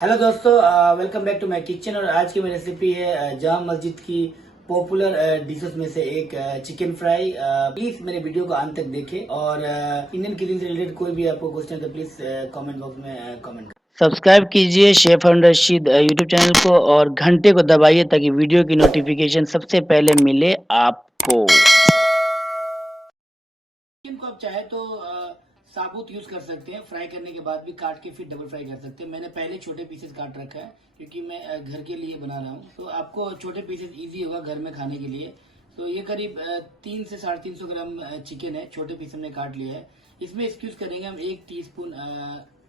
Hello दोस्तों, welcome back to my kitchen. और आज की मेरी रेसिपी है जामा मस्जिद की पॉपुलर डिशेस में से एक चिकन फ्राई। प्लीज मेरे वीडियो को अंत तक देखें और इंडियन किचन से रिलेटेड कोई भी आपको क्वेश्चन है तो प्लीज कमेंट बॉक्स में कमेंट करें। सब्सक्राइब कीजिए chef and Rashid YouTube channel को और घंटे को दबाइए ताकि वीडियो की नोटिफिकेशन सबसे पहले मिले आपको। चिकन को आप चाहे तो साबुत यूज कर सकते हैं, फ्राई करने के बाद भी काट के फिर डबल फ्राई कर सकते हैं। मैंने पहले छोटे पीसेस काट रखा है क्योंकि मैं घर के लिए बना रहा हूँ, तो आपको छोटे पीसेस इजी होगा घर में खाने के लिए। तो ये करीब 3 से 350 ग्राम चिकन है, छोटे पीस हमने काट लिया है। इसमें यूज करेंगे हम 1 टीस्पून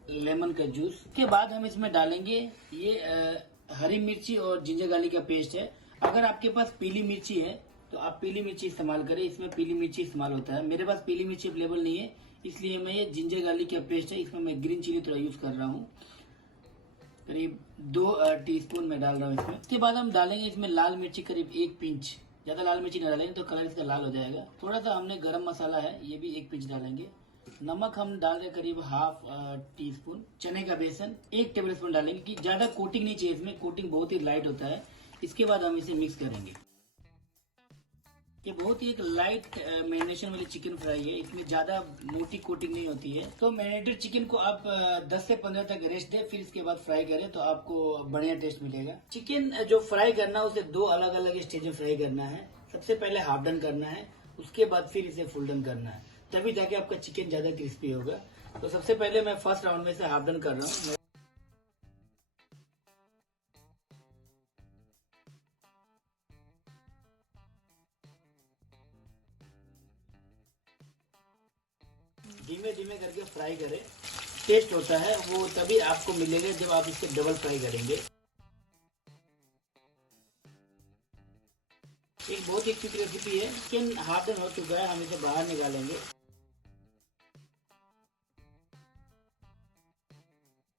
लेमन का जूस। उसके बाद हम इसमें डालेंगे ये हरी मिर्ची और जिंजर गार्लिक का पेस्ट है। अगर आपके पास पीली मिर्ची है तो आप पीली मिर्ची इस्तेमाल करें, इसमें पीली मिर्ची इस्तेमाल होता है। मेरे पास पीली मिर्ची अवेलेबल नहीं है, इसलिए मैं ये जिंजर गार्लिक का पेस्ट है, इसमें मैं ग्रीन चिली थोड़ा यूज कर रहा हूँ। करीब 2 टीस्पून में डाल रहा हूँ इसमें। इसके बाद हम डालेंगे इसमें लाल मिर्ची, करीब 1 पिंच। ज्यादा लाल मिर्ची न डालेंगे तो कलर इसका लाल हो जाएगा। थोड़ा सा हमने गरम मसाला है, ये भी 1 पिंच डालेंगे। नमक हम डाल रहे करीब हाफ टीस्पून। चने का बेसन 1 टेबल स्पून डालेंगे कि ज्यादा कोटिंग नहीं चाहिए, इसमें कोटिंग बहुत ही लाइट होता है। इसके बाद हम इसे मिक्स करेंगे। ये बहुत ही एक लाइट मैरिनेशन वाली चिकन फ्राई है, इसमें ज्यादा मोटी कोटिंग नहीं होती है। तो मैरिनेटेड चिकन को आप 10 से 15 तक रेस्ट दें, फिर इसके बाद फ्राई करें तो आपको बढ़िया टेस्ट मिलेगा। चिकन जो फ्राई करना है उसे 2 अलग अलग स्टेज में फ्राई करना है। सबसे पहले हाफ डन करना है, उसके बाद फिर इसे फुल डन करना है, तभी जाके आपका चिकन ज्यादा क्रिस्पी होगा। तो सबसे पहले मैं फर्स्ट राउंड में से हाफ डन कर रहा हूँ। धीमे धीमे करके फ्राई करें, टेस्ट होता है वो तभी आपको मिलेगा जब आप इसको डबल फ्राई करेंगे। एक बहुत ही क्विक रेसिपी है। चिकन हाफ डन हो चुका है, हम इसे बाहर निकालेंगे।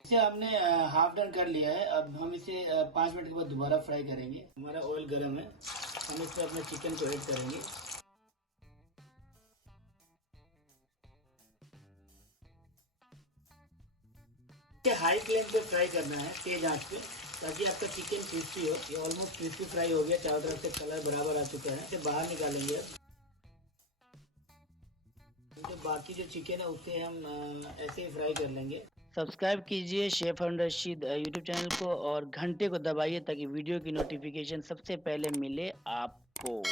इसे हमने हाफ डन कर लिया है। अब हम इसे 5 मिनट के बाद दोबारा फ्राई करेंगे। हमारा ऑयल गर्म है, हम इसमें अपने चिकन को ऐड करेंगे। इसे हाई फ्लेम पे फ्राई करना है, तेज आंच पे, ताकि आपका चिकन क्रिस्पी हो। ये ऑलमोस्ट क्रिस्पी फ्राई हो गया, चारों तरफ से कलर बराबर आ चुका है। इसे बाहर निकालेंगे। अब तो बाकी जो चिकन है उसे हम ऐसे ही फ्राई कर लेंगे। सब्सक्राइब कीजिए chef and Rashid YouTube channel को और घंटे को दबाइए ताकि वीडियो की नोटिफिकेशन सबसे पहले मिले आपको।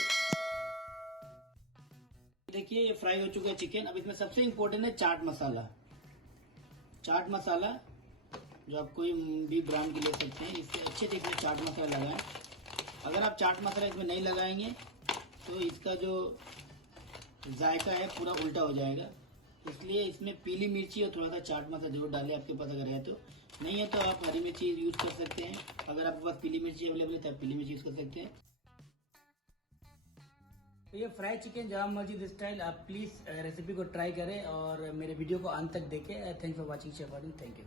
देखिए ये फ्राई हो चुका है चिकन। अब इसमें सबसे इम्पोर्टेंट है चाट मसाला। चाट मसाला जो आप कोई भी ब्रांड की ले सकते हैं, इससे अच्छे तरीके से चाट मसाला लगाएं। अगर आप चाट मसाला इसमें नहीं लगाएंगे तो इसका जो जायका है पूरा उल्टा हो जाएगा। इसलिए इसमें पीली मिर्ची और थोड़ा सा चाट मसाला जरूर डालें, आपके पास अगर है तो। नहीं है तो आप हरी मिर्ची यूज कर सकते हैं। अगर आपके पास पीली मिर्ची अवेलेबल है तो आप पीली मिर्ची यूज कर सकते हैं। तो ये fry chicken Jama Masjid style, आप प्लीज रेसिपी को ट्राई करें और मेरे वीडियो को अंत तक देखें। Thanks for watching chef. Thank you.